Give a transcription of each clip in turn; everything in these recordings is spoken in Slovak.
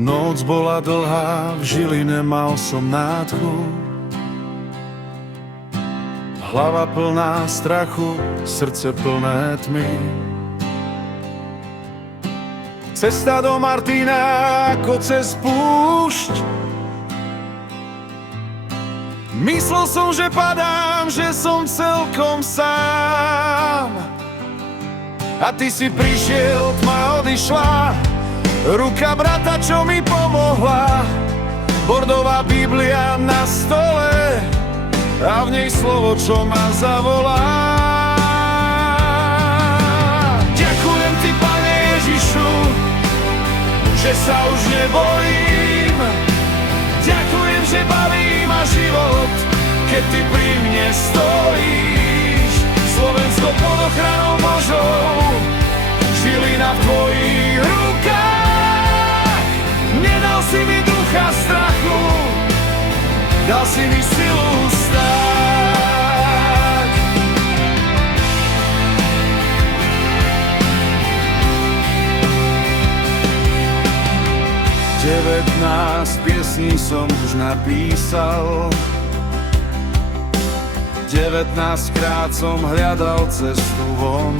Noc bola dlhá, v Žiline mal som nádchu. Hlava plná strachu, srdce plné tmy. Cesta do Martina ako cez púšť. Myslel som, že padám, že som celkom sám. A ty si prišiel, tma odišla, ruka brata, čo mi pomohla. Bordová Biblia na stole a v nej slovo, čo ma zavolá. Ďakujem ti, Pane Ježišu, že sa už nebojím. Ďakujem, že baví ma život, keď ty pri mne stojíš. Slovensko pod ochranou Božou, Žilina v tvojich rukách. Nedal si mi ducha strachu, dal si mi silu stáť. 19 piesní som už napísal, 19 krát som hľadal cestu von.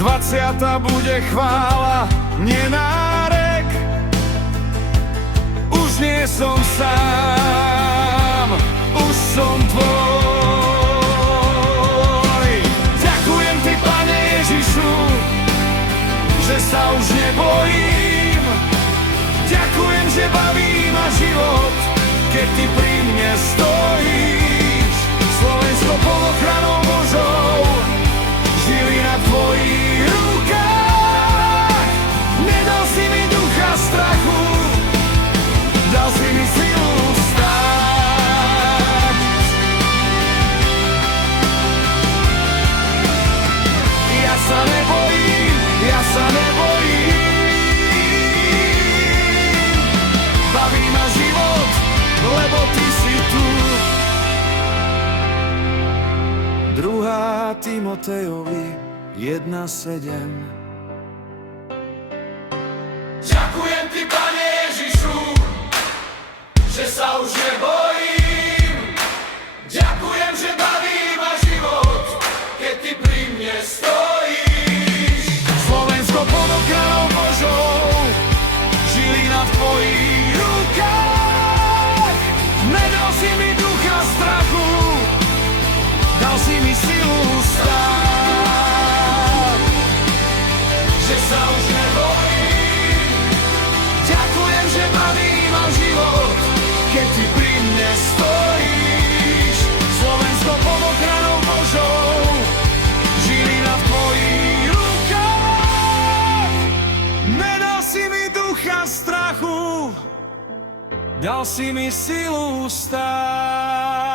20. bude chvála, nie nárek. Už nie som sám, už som tvoj. Ďakujem ti, Pane Ježišu, že sa už nebojím. Ďakujem, že baví ma život, keď ty pri mne stojíš. Slovensko pod ochranou Božou, Žilina v tvojich rukách. Nedal si mi ducha strachu, dal si mi silu stáť. Ja sa nebojím, ja sa nebojím. Baví ma život, lebo ty si tu. 2. Timotejovi 1:7. Ďakujem ti, Pane Ježišu, že sa už nebojím. Ďakujem, že baví ma život, keď ty pri mne stojíš. Slovensko pod ochranou Božou, Žilina v tvojich rukách. Nedal si mi ducha strachu, dal si mi silu stáť. Že sa už nebojím. Ďakujem, že baví ma život, keď ty pri mne stojíš. Slovensko pod ochranou Božou, Žilina v tvojich rukách. Nedal si mi ducha strachu, dal si mi silu stáť.